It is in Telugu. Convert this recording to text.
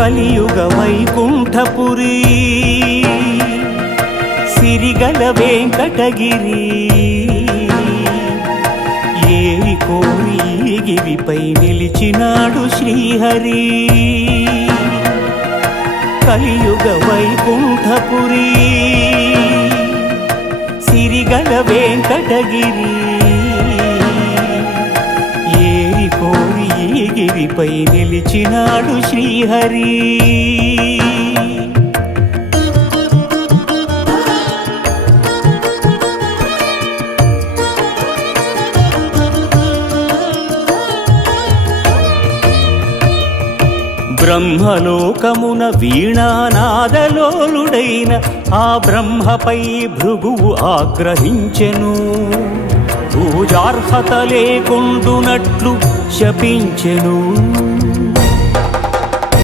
కలియుగ వైకుంఠపురి సిరిగల వెంకటగిరి. ఏరి కోరి గిరిపై నిలిచినాడు శ్రీహరి. కలియుగ వైకుంఠపురి సిరిగల వెంకటగిరి. ఈ నిలిచినాడు శ్రీహరి. బ్రహ్మలోకమున వీణానాదలోలుడైన ఆ బ్రహ్మపై భృగువు ఆగ్రహించెను. పూజార్హత లేకుండునట్లు శపించెను.